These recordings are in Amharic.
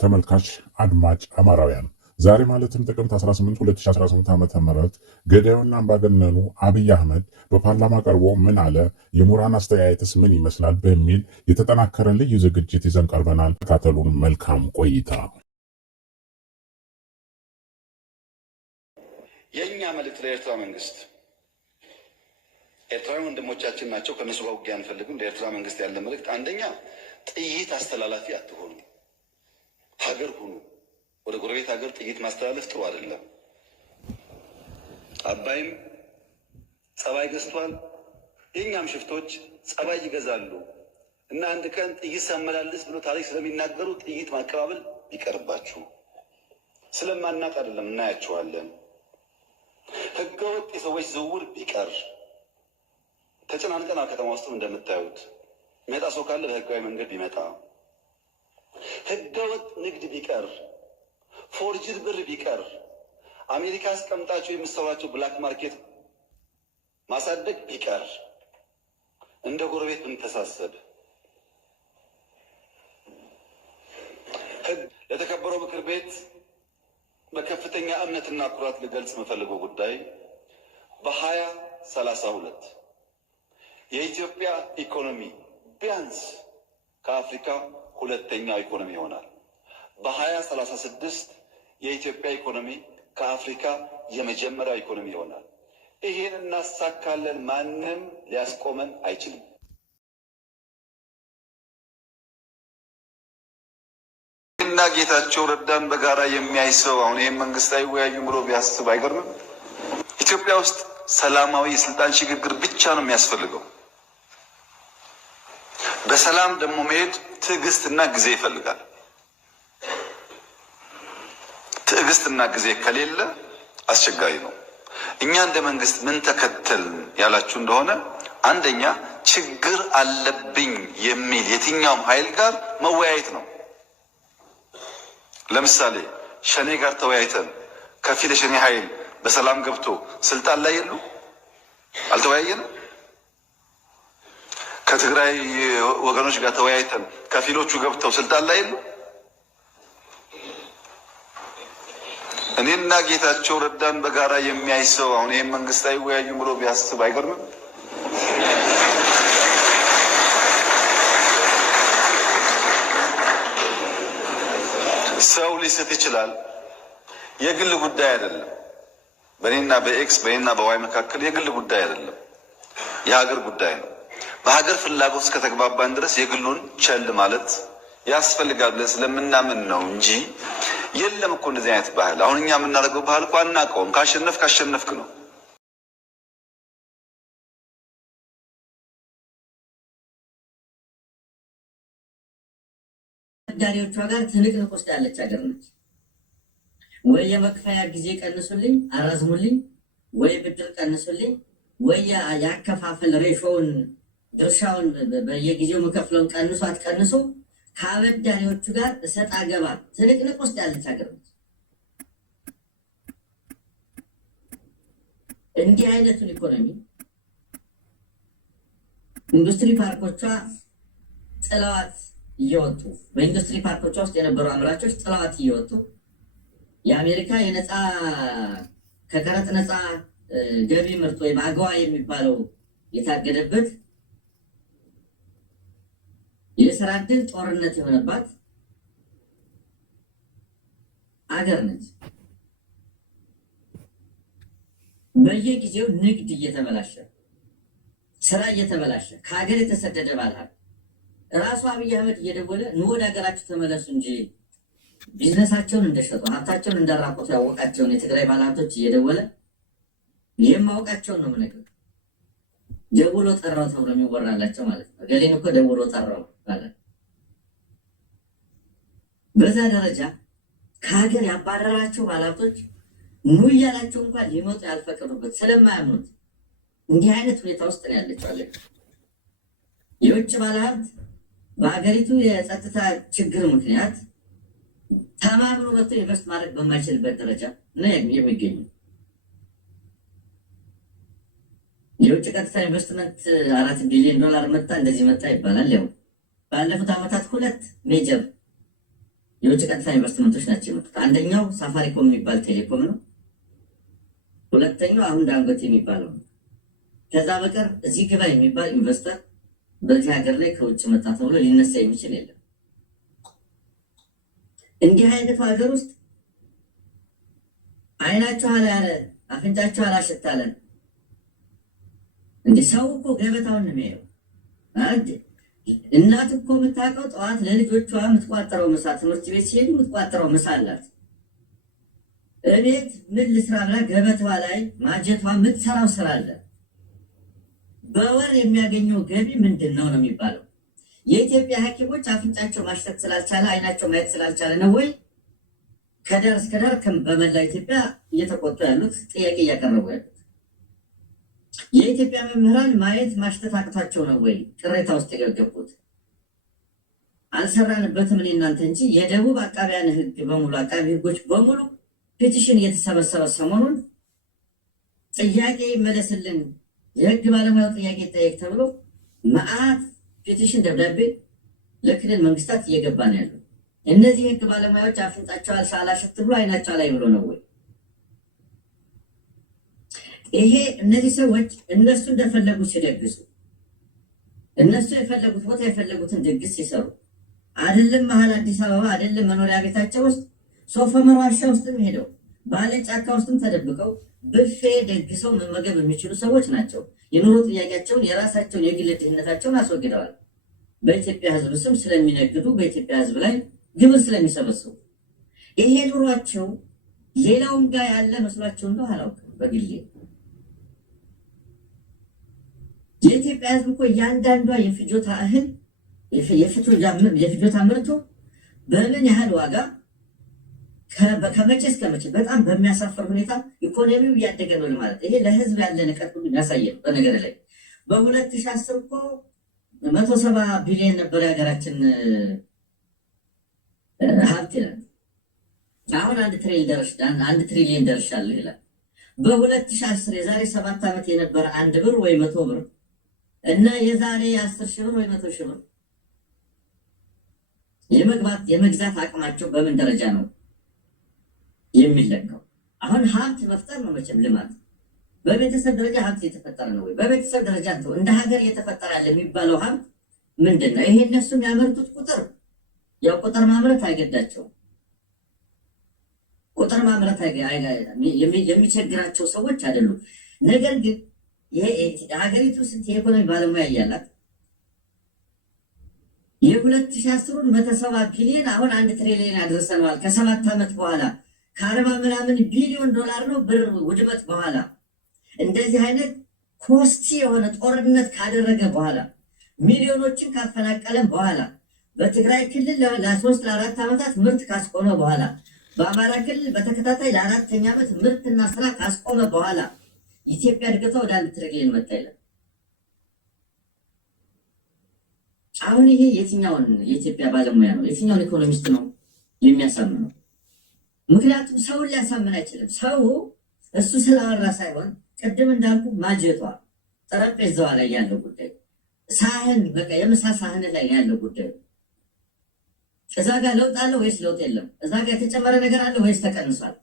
ተመልካች አድማጭ አማራውያን ዛሬ ማለትም ጥቅምት 18 2018 ዓ.ም ገዳዩና አምባገነኑ አብይ አህመድ በፓርላማ ቀርቦ ምን አለ፣ የምሁራን አስተያየትስ ምን ይመስላል በሚል የተጠናከረ ልዩ ዝግጅት ይዘን ቀርበናል። ተከታተሉን። መልካም ቆይታ። የኛ መልእክት ለኤርትራ መንግስት፣ ኤርትራውያን ወንድሞቻችን ናቸው፣ ከነሱ ጋር ውጊያ አንፈልግም። ለኤርትራ መንግስት ያለ መልእክት አንደኛ ጥይት አስተላላፊ አትሆኑ፣ ሀገር ሁኑ። ወደ ጎረቤት ሀገር ጥይት ማስተላለፍ ጥሩ አይደለም። አባይም ጸባይ ገዝቷል፣ የኛም ሽፍቶች ጸባይ ይገዛሉ እና አንድ ቀን ጥይት ሳመላልስ ብሎ ታሪክ ስለሚናገሩ ጥይት ማቀባበል ቢቀርባችሁ። ስለማናቅ አይደለም፣ እናያቸዋለን። ህገወጥ የሰዎች ዝውውር ቢቀር። ተጨናንቀና ከተማ ውስጥም እንደምታዩት የሚመጣ ሰው ካለ በህጋዊ መንገድ ቢመጣ። ህገወጥ ንግድ ቢቀር፣ ፎርጅድ ብር ቢቀር፣ አሜሪካ አስቀምጣቸው የምትሰሯቸው ብላክ ማርኬት ማሳደግ ቢቀር፣ እንደ ጎረቤት ብንተሳሰብ። ለተከበረው ምክር ቤት በከፍተኛ እምነትና ኩራት ልገልጽ የምፈልገው ጉዳይ በ2032 የኢትዮጵያ ኢኮኖሚ ቢያንስ ከአፍሪካ ሁለተኛው ኢኮኖሚ ይሆናል። በ2036 የኢትዮጵያ ኢኮኖሚ ከአፍሪካ የመጀመሪያው ኢኮኖሚ ይሆናል። ይሄን እናሳካለን። ማንም ሊያስቆመን አይችልም። እና ጌታቸው ረዳን በጋራ የሚያይ ሰው አሁን ይህን መንግስት አይወያዩም ብሎ ቢያስብ አይገርምም? ኢትዮጵያ ውስጥ ሰላማዊ የስልጣን ሽግግር ብቻ ነው የሚያስፈልገው። በሰላም ደግሞ መሄድ ትዕግስትና ጊዜ ይፈልጋል። ትዕግስትና ጊዜ ከሌለ አስቸጋሪ ነው። እኛ እንደ መንግስት ምን ተከተልን ያላችሁ እንደሆነ አንደኛ ችግር አለብኝ የሚል የትኛውም ኃይል ጋር መወያየት ነው። ለምሳሌ ሸኔ ጋር ተወያይተን ከፊል የሸኔ ኃይል በሰላም ገብቶ ስልጣን ላይ የሉ አልተወያየንም። ከትግራይ ወገኖች ጋር ተወያይተን ከፊሎቹ ገብተው ስልጣን ላይ የሉ። እኔና ጌታቸው ረዳን በጋራ የሚያይ ሰው አሁን ይህን መንግስት አይወያዩም ብሎ ቢያስብ አይገርምም? ሰው ሊስት ይችላል። የግል ጉዳይ አይደለም። በእኔና በኤክስ በእኔና በዋይ መካከል የግል ጉዳይ አይደለም፣ የሀገር ጉዳይ ነው። በሀገር ፍላጎት እስከተግባባን ድረስ የግሉን ቸል ማለት ያስፈልጋል ብለን ስለምናምን ነው እንጂ የለም እኮ እንደዚህ አይነት ባህል። አሁን እኛ የምናደርገው ባህል እኮ አናውቀውም። ካሸነፍክ ነው። ዳሪዎቿ ጋር ትንቅንቅ ውስጥ ያለች ሀገር ነች። ወይ የመክፈያ ጊዜ ቀንሱልኝ አራዝሙልኝ፣ ወይ ብድር ቀንሱልኝ፣ ወይ ያከፋፈል ሬሾውን ድርሻውን በየጊዜው መከፍለውን ቀንሱ አትቀንሱ፣ ከአበዳሪዎቹ ጋር እሰጥ አገባ ትንቅንቅ ውስጥ ያለች ሀገር ነች። እንዲህ አይነቱን ኢኮኖሚ ኢንዱስትሪ ፓርኮቿ ጥለዋት እየወጡ በኢንዱስትሪ ፓርኮቿ ውስጥ የነበሩ አምራቾች ጥለዋት እየወጡ የአሜሪካ የነፃ ከቀረጥ ነፃ ገቢ ምርት ወይም አገዋ የሚባለው የታገደበት የስራ ዕድል ጦርነት የሆነባት አገር ነች። በየጊዜው ንግድ እየተበላሸ፣ ስራ እየተበላሸ፣ ከሀገር የተሰደደ ባለሀብት ራሱ አብይ አህመድ እየደወለ ኑ ወደ ሀገራችሁ ተመለሱ እንጂ ቢዝነሳቸውን እንደሸጡ ሀብታቸውን እንዳራቆቱ ያወቃቸውን የትግራይ ባለሀብቶች እየደወለ የማውቃቸውን ነው የምነግርህ። ደውሎ ጠራው ተብሎ የሚወራላቸው ማለት ነው። ገሌን እኮ ደውሎ ጠራው ማለት በዛ ደረጃ ከሀገር ያባረራቸው ባለሀብቶች ኑ እያላቸው እንኳን ሊመጡ ያልፈቀዱበት ስለማያምኑት እንዲህ አይነት ሁኔታ ውስጥ ነው ያለችው አለ። የውጭ ባለሀብት በሀገሪቱ የጸጥታ ችግር ምክንያት ተማምኖ መጥቶ ኢንቨስት ማድረግ በማይችልበት ደረጃ ነው የሚገኙ። የውጭ ቀጥታ ኢንቨስትመንት $4 ቢሊዮን መጣ እንደዚህ መጣ ይባላል። ያው ባለፉት ዓመታት ሁለት ሜጀር የውጭ ቀጥታ ኢንቨስትመንቶች ናቸው የመጡት። አንደኛው ሳፋሪኮም የሚባል ቴሌኮም ነው። ሁለተኛው አሁን ዳንጎቴ የሚባለው ነው። ከዛ በቀር እዚህ ግባ የሚባል ኢንቨስተር በዚህ ሀገር ላይ ከውጭ መጣ ተብሎ ሊነሳ የሚችል የለም። እንዲህ አይነቱ ሀገር ውስጥ አይናቸው አላያለ አፍንጫቸው አላሸታለ እንደ ሰው እኮ ገበታውን ነው የሚያየው። እናት እኮ የምታውቀው ጠዋት ለልጆቿ የምትቋጠረው ምሳ፣ ትምህርት ቤት ሲሄዱ የምትቋጠረው ምሳ አላት። እቤት ምን ልስራ ብላ ገበታዋ ላይ ማጀቷ የምትሰራው ስራ አለ። በወር የሚያገኘው ገቢ ምንድን ነው ነው የሚባለው። የኢትዮጵያ ሐኪሞች አፍንጫቸው ማሽተት ስላልቻለ አይናቸው ማየት ስላልቻለ ነው ወይ ከዳር እስከ ዳር በመላ ኢትዮጵያ እየተቆጡ ያሉት ጥያቄ እያቀረቡ ያሉት? የኢትዮጵያ መምህራን ማየት ማሽተት አቅቷቸው ነው ወይ ቅሬታ ውስጥ የገቡት? አልሰራንበትም እኔ እናንተ እንጂ የደቡብ አቃቢያን ሕግ በሙሉ አቃቢ ሕጎች በሙሉ ፔቲሽን እየተሰበሰበ ሰሞኑን ጥያቄ ይመለስልን፣ የሕግ ባለሙያው ጥያቄ ይጠየቅ ተብሎ መዓት ፔቲሽን ደብዳቤ ለክልል መንግስታት እየገባ ነው ያለው። እነዚህ የሕግ ባለሙያዎች አፍንጫቸው አላሸት ብሎ አይናቸው ላይ ብሎ ነው ወይ? ይሄ እነዚህ ሰዎች እነሱ እንደፈለጉ ሲደግሱ፣ እነሱ የፈለጉት ቦታ የፈለጉትን ድግስ ሲሰሩ አይደለም መሀል አዲስ አበባ አይደለም መኖሪያ ቤታቸው ውስጥ ሶፈመር ዋሻ ውስጥም ሄደው ባለ ጫካ ውስጥም ተደብቀው ብፌ ደግሰው መመገብ የሚችሉ ሰዎች ናቸው። የኑሮ ጥያቄያቸውን የራሳቸውን የግል ድህነታቸውን አስወግደዋል። በኢትዮጵያ ሕዝብ ስም ስለሚነግዱ፣ በኢትዮጵያ ሕዝብ ላይ ግብር ስለሚሰበስቡ ይሄ ኑሯቸው ሌላውም ጋር ያለ መስሏቸው እንደው አላውቅም። በግሌ የኢትዮጵያ ሕዝብ እኮ እያንዳንዷ የፍጆታ እህል የፍጆታ ምርቱ በምን ያህል ዋጋ ከመቼ እስከ መቼ በጣም በሚያሳፍር ሁኔታ ኢኮኖሚው እያደገ ነው ማለት ይሄ ለህዝብ ያለ ንቀት ሁሉ ያሳየ ነው። በነገር ላይ በ2010 እኮ 170 ቢሊዮን ነበር የሀገራችን ሀብት ይላል። አሁን 1 ትሪሊዮን ደርሻለሁ ይላል። በ2010 የዛሬ 7 ዓመት የነበረ 1 ብር ወይ 100 ብር እና የዛሬ 10 ሺህ ብር ወይ 100 ሺህ ብር የመግዛት አቅማቸው በምን ደረጃ ነው የሚለካው? አሁን ሀብት መፍጠር ነው መቼም ልማት። በቤተሰብ ደረጃ ሀብት የተፈጠረ ነው ወይ? በቤተሰብ ደረጃ እንደ ሀገር እየተፈጠረ ያለ የሚባለው ሀብት ምንድን ነው? ይሄ እነሱ የሚያመርቱት ቁጥር ያው ቁጥር ማምረት አይገዳቸውም። ቁጥር ማምረት የሚቸግራቸው ሰዎች አይደሉም። ነገር ግን ሀገሪቱ ስንት የኢኮኖሚ ባለሙያ እያላት የ2010ን 170 ቢሊዮን አሁን 1 ትሪሊዮን አድርሰነዋል። ከ7 ዓመት በኋላ ከ40 ምናምን ቢሊዮን ዶላር ነው ብር ውድመት በኋላ እንደዚህ አይነት ኮስቲ የሆነ ጦርነት ካደረገ በኋላ ሚሊዮኖችን ካፈናቀለም በኋላ በትግራይ ክልል ለ3 ለ4 ዓመታት ምርት ካስቆመ በኋላ በአማራ ክልል በተከታታይ ለ4ኛ ዓመት ምርትና ስራ ካስቆመ በኋላ ኢትዮጵያ እድገቷ ወደ 1 ትሪሊዮን መጣ ይላል። አሁን ይሄ የትኛውን የኢትዮጵያ ባለሙያ ነው የትኛውን ኢኮኖሚስት ነው የሚያሳምነው? ምክንያቱም ሰውን ሊያሳምን አይችልም። ሰው እሱ ስላወራ ሳይሆን ቅድም እንዳልኩ ማጀቷ ጠረጴዛዋ ላይ ያለው ጉዳይ ሳህን በቃ የምሳ ሳህን ላይ ያለው ጉዳይ እዛ ጋር ለውጥ አለ ወይስ ለውጥ የለም? እዛ ጋር የተጨመረ ነገር አለ ወይስ ተቀንሷል?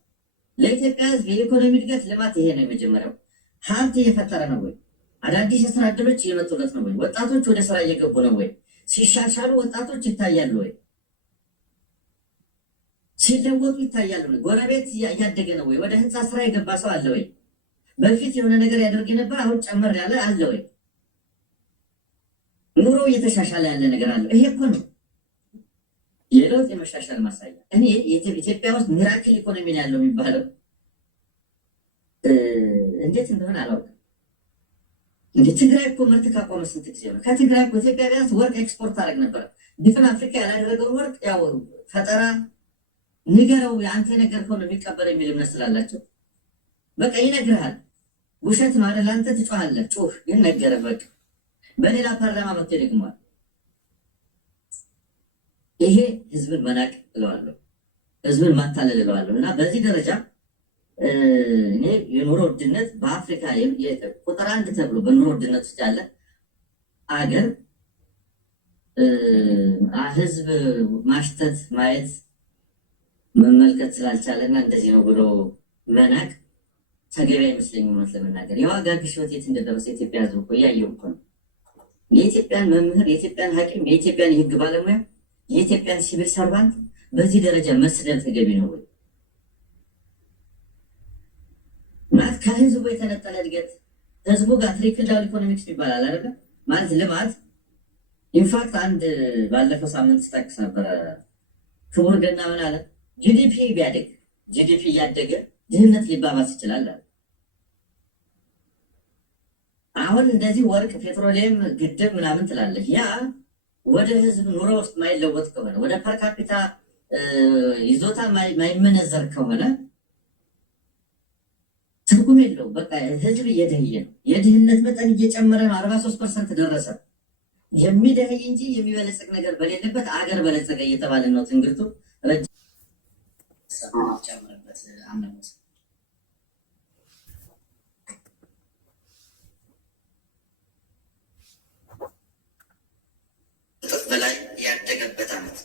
ለኢትዮጵያ ሕዝብ የኢኮኖሚ እድገት ልማት ይሄ ነው የመጀመሪያው። ሀብት እየፈጠረ ነው ወይ? አዳዲስ የስራ እድሎች እየመጡለት ነው ወይ? ወጣቶች ወደ ስራ እየገቡ ነው ወይ? ሲሻሻሉ ወጣቶች ይታያሉ ወይ? ሲለወጡ ይታያሉ ወይ? ጎረቤት እያደገ ነው ወይ? ወደ ህንፃ ስራ የገባ ሰው አለ ወይ? በፊት የሆነ ነገር ያደርግ ነበር አሁን ጨመር ያለ አለ ወይ? ኑሮ እየተሻሻለ ያለ ነገር አለ? ይሄ እኮ ነው የለውጥ የመሻሻል ማሳያ። እኔ ኢትዮጵያ ውስጥ ሚራክል ኢኮኖሚ ነው ያለው የሚባለው እንዴት እንደሆነ አላውቅም። እንደ ትግራይ እኮ ምርት ካቆመ ስንት ጊዜ ነው? ከትግራይ እኮ ኢትዮጵያ ቢያንስ ወርቅ ኤክስፖርት አደረግ ነበር። ድፍን አፍሪካ ያላደረገውን ወርቅ ያው ፈጠራ ንገረው የአንተ የነገርከው ነው የሚቀበል የሚል እምነት ስላላቸው በቃ ይነግርሃል። ውሸት ነው አይደል? አንተ ትጮሃለህ፣ ጮህ ግን ነገረ በቃ በሌላ ፓርላማ መጥቶ ይደግመዋል። ይሄ ህዝብን መናቅ እለዋለሁ፣ ህዝብን ማታለል እለዋለሁ። እና በዚህ ደረጃ እኔ የኑሮ ውድነት በአፍሪካ ቁጥር 1 ተብሎ በኑሮ ውድነት ውስጥ ያለ አገር ህዝብ ማሽተት ማየት መመልከት ስላልቻለና እንደዚህ ነው ብሎ መናቅ ተገቢ አይመስለኝም። ለመናገር የዋጋ ግሽበት የት እንደደረሰ የኢትዮጵያ ሕዝብ እኮ እያየው እኮ ነው። የኢትዮጵያን መምህር፣ የኢትዮጵያን ሐኪም፣ የኢትዮጵያን የህግ ባለሙያ፣ የኢትዮጵያን ሲቪል ሰርቫንት በዚህ ደረጃ መስደብ ተገቢ ነው ወይ? ማለት ከህዝቡ የተነጠለ እድገት ህዝቡ ጋር ትሪክል ዳውን ኢኮኖሚክስ ይባላል አይደለ? ማለት ልማት ኢንፋክት አንድ ባለፈው ሳምንት ስጠቅስ ነበረ ክቡር ገና ምን አለ? ጂዲፒ ቢያድግ ጂዲፒ እያደገ ድህነት ሊባባስ ይችላል አለ። አሁን እንደዚህ ወርቅ፣ ፔትሮሊየም፣ ግድብ ምናምን ትላለህ። ያ ወደ ህዝብ ኑሮ ውስጥ ማይለወጥ ከሆነ ወደ ፐርካፒታ ይዞታ ማይመነዘር ከሆነ ትርጉም የለው። በቃ ህዝብ እየደህየ ነው። የድህነት መጠን እየጨመረ ነው። 43% ደረሰ። የሚደህይ እንጂ የሚበለጸግ ነገር በሌለበት አገር በለጸገ እየተባለ ነው። ትንግርቱ ረጅም ጨምረበት አመት በላይ ያደገበት አመት።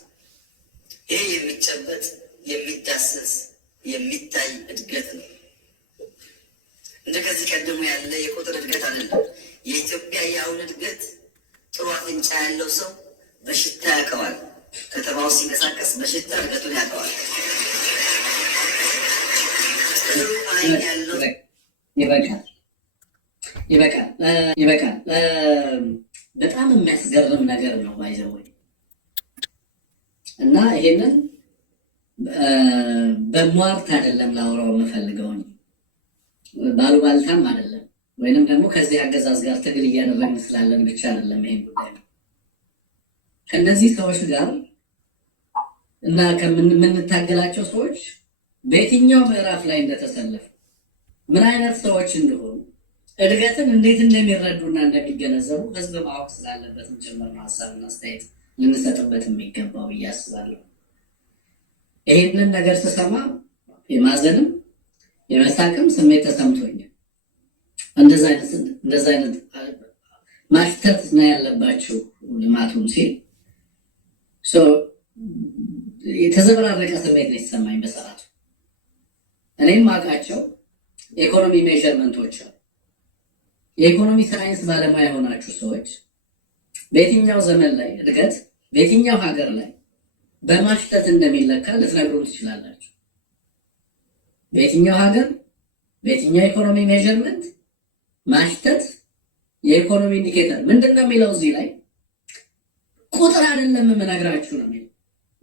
ይሄ የሚጨበጥ የሚዳሰስ የሚታይ እድገት ነው። እንደ ከዚህ ቀደሙ ያለ የቁጥር እድገት አይደለም። የኢትዮጵያ የአሁን እድገት ጥሩ አፍንጫ ያለው ሰው በሽታ ያውቀዋል። ከተማው ሲንቀሳቀስ በሽታ እድገቱን ያውቀዋል። ይበቃል። በጣም የሚያስገርም ነገር ነው ባይዘው እና ይሄንን በሟርት አይደለም ላውራው የምፈልገው ባሉባልታም አይደለም፣ ወይንም ደግሞ ከዚህ አገዛዝ ጋር ትግል እያደረግን ስላለን ብቻ አይደለም። ይሄን ጉዳይ ከነዚህ ሰዎች ጋር እና ከምንታገላቸው ሰዎች በየትኛው ምዕራፍ ላይ እንደተሰለፉ ምን አይነት ሰዎች እንደሆኑ እድገትን እንዴት እንደሚረዱና እንደሚገነዘቡ ህዝብ ማወቅ ስላለበትም ጭምር ነው ሀሳብና አስተያየት ልንሰጥበት የሚገባው ብዬ አስባለሁ። ይህንን ነገር ስሰማ የማዘንም የመሳቅም ስሜት ተሰምቶኛል። እንደዛ አይነት ማሽተት ነው ያለባቸው ልማቱን ሲል የተዘበራረቀ ስሜት ነው የተሰማኝ በሰዓቱ። እኔም ማውቃቸው የኢኮኖሚ ሜዥርመንቶች አሉ። የኢኮኖሚ ሳይንስ ባለሙያ የሆናችሁ ሰዎች በየትኛው ዘመን ላይ እድገት በየትኛው ሀገር ላይ በማሽተት እንደሚለካ ልትነግሩ ትችላላችሁ። በየትኛው ሀገር በየትኛው ኢኮኖሚ ሜዥርመንት ማሽተት የኢኮኖሚ ኢንዲኬተር ምንድን ነው የሚለው እዚህ ላይ ቁጥር አይደለም የምነግራችሁ ነው የሚለው።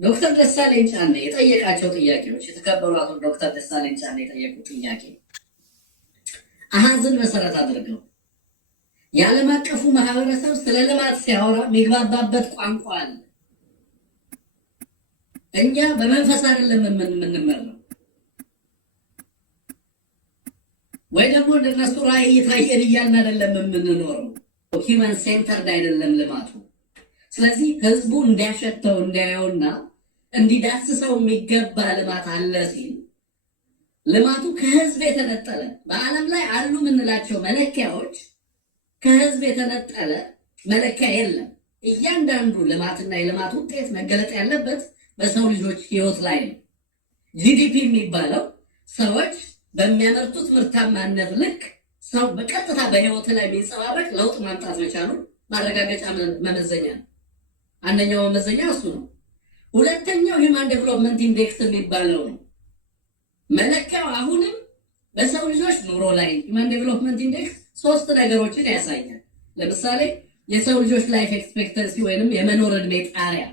ዶክተር ደሳለኝ ጫኔ የጠየቃቸው ጥያቄዎች የተከበሩ አቶ ዶክተር ደሳለኝ ጫኔ የጠየቁት ጥያቄ አሃዝን መሰረት አድርገው የዓለም አቀፉ ማህበረሰብ ስለ ልማት ሲያወራ የሚግባባበት ቋንቋ አለ። እኛ በመንፈስ አይደለም የምንመራው፣ ወይ ደግሞ እንደነሱ ራዕይ እየታየን እያልን አይደለም የምንኖረው። ሂውማን ሴንተርድ አይደለም ልማቱ። ስለዚህ ህዝቡ እንዲያሸተው እንዲያየውና እንዲዳስሰው የሚገባ ልማት አለ ሲል ልማቱ ከህዝብ የተነጠለ በዓለም ላይ አሉ የምንላቸው መለኪያዎች ከህዝብ የተነጠለ መለኪያ የለም። እያንዳንዱ ልማትና የልማት ውጤት መገለጥ ያለበት በሰው ልጆች ህይወት ላይ ነው። ጂዲፒ የሚባለው ሰዎች በሚያመርቱት ምርታማነት ልክ ሰው በቀጥታ በህይወት ላይ የሚንጸባረቅ ለውጥ ማምጣት መቻሉ ማረጋገጫ መመዘኛ ነው። አንደኛው መመዘኛ እሱ ነው። ሁለተኛው ሂውማን ዴቨሎፕመንት ኢንዴክስ የሚባለው ነው። መለኪያው አሁንም በሰው ልጆች ኑሮ ላይ ሂውማን ዴቨሎፕመንት ኢንዴክስ 3 ነገሮችን ያሳያል። ለምሳሌ የሰው ልጆች ላይፍ ኤክስፔክተንሲ ወይንም የመኖር እድሜ ጣሪያ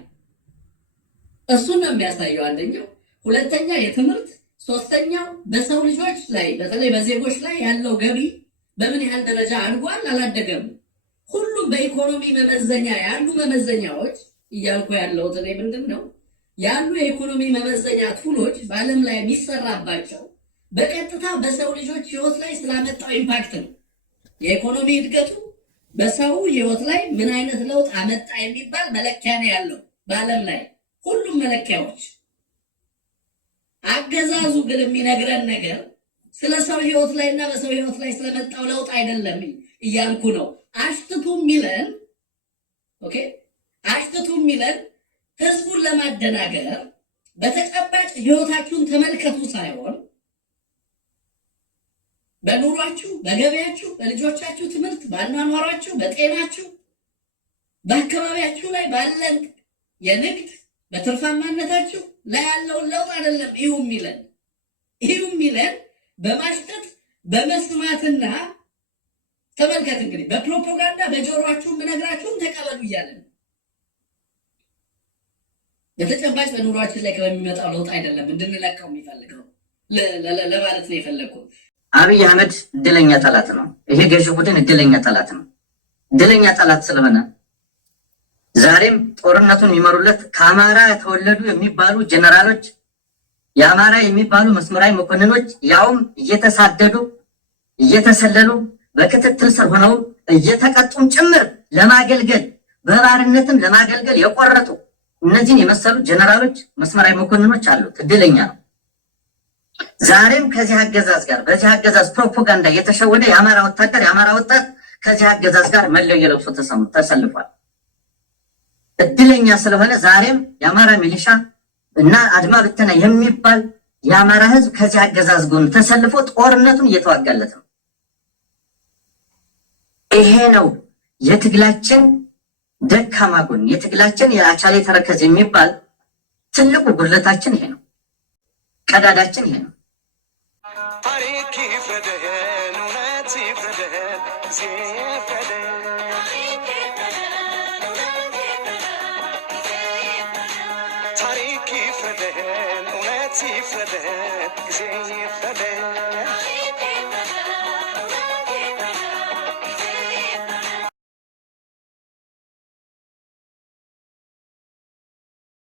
እሱን ነው የሚያሳየው አንደኛው። ሁለተኛ የትምህርት፣ ሶስተኛው በሰው ልጆች ላይ በተለይ በዜጎች ላይ ያለው ገቢ በምን ያህል ደረጃ አድጓል አላደገም። ሁሉም በኢኮኖሚ መመዘኛ ያሉ መመዘኛዎች እያልኩ ያለሁት እኔ ምንድን ነው ያሉ የኢኮኖሚ መመዘኛ ቱሎች በዓለም ላይ የሚሰራባቸው በቀጥታ በሰው ልጆች ህይወት ላይ ስላመጣው ኢምፓክት ነው። የኢኮኖሚ እድገቱ በሰው ህይወት ላይ ምን አይነት ለውጥ አመጣ የሚባል መለኪያ ነው ያለው በዓለም ላይ ሁሉም መለኪያዎች። አገዛዙ ግን የሚነግረን ነገር ስለ ሰው ህይወት ላይ እና በሰው ህይወት ላይ ስለመጣው ለውጥ አይደለም እያልኩ ነው። አሽትቱ የሚለን አሽትቱ የሚለን ህዝቡን ለማደናገር በተጨባጭ ህይወታችሁን ተመልከቱ ሳይሆን በኑሯችሁ፣ በገበያችሁ፣ በልጆቻችሁ ትምህርት፣ ባኗኗራችሁ፣ በጤናችሁ፣ በአካባቢያችሁ ላይ ባለን የንግድ በትርፋማነታችሁ ላይ ያለውን ለውጥ አይደለም ይሁ የሚለን በማሽተት በመስማትና ተመልከት እንግዲህ በፕሮፓጋንዳ በጆሮአችሁ ምነግራችሁን ተቀበሉ እያለን በተጨባጭ በኑሯችን ላይ ከሚመጣው ለውጥ አይደለም እንድንለካው የሚፈልገው ለማለት ነው የፈለኩት። አብይ አህመድ እድለኛ ጠላት ነው። ይሄ ገዢ ቡድን እድለኛ ጠላት ነው። እድለኛ ጠላት ስለሆነ ዛሬም ጦርነቱን የሚመሩለት ከአማራ የተወለዱ የሚባሉ ጀነራሎች፣ የአማራ የሚባሉ መስመራዊ መኮንኖች ያውም እየተሳደዱ እየተሰለሉ በክትትል ስር ሆነው እየተቀጡም ጭምር ለማገልገል በባርነትም ለማገልገል የቆረጡ እነዚህን የመሰሉ ጀነራሎች መስመራዊ መኮንኖች አሉት። እድለኛ ነው። ዛሬም ከዚህ አገዛዝ ጋር በዚህ አገዛዝ ፕሮፓጋንዳ የተሸወደ የአማራ ወታደር የአማራ ወጣት ከዚህ አገዛዝ ጋር መለዮ ለብሶ ተሰልፏል። እድለኛ ስለሆነ ዛሬም የአማራ ሚሊሻ እና አድማ ብተና የሚባል የአማራ ህዝብ ከዚህ አገዛዝ ጎን ተሰልፎ ጦርነቱን እየተዋጋለት ነው። ይሄ ነው የትግላችን ደካማ ጎን፣ የትግላችን የአቻሌ ተረከዝ የሚባል ትልቁ ጉድለታችን ይሄ ነው። ቀዳዳችን ይሄ ነው። ታሪክ ይፍረደን፣ እውነት ይፍረደን፣ ጊዜ ይፍረደን። ታሪክ ይፍረደን፣ እውነት ይፍረደን፣ ጊዜ ይፍረደን።